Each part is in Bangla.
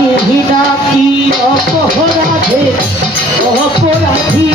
কি অপরাধে? অপরাধী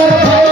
সব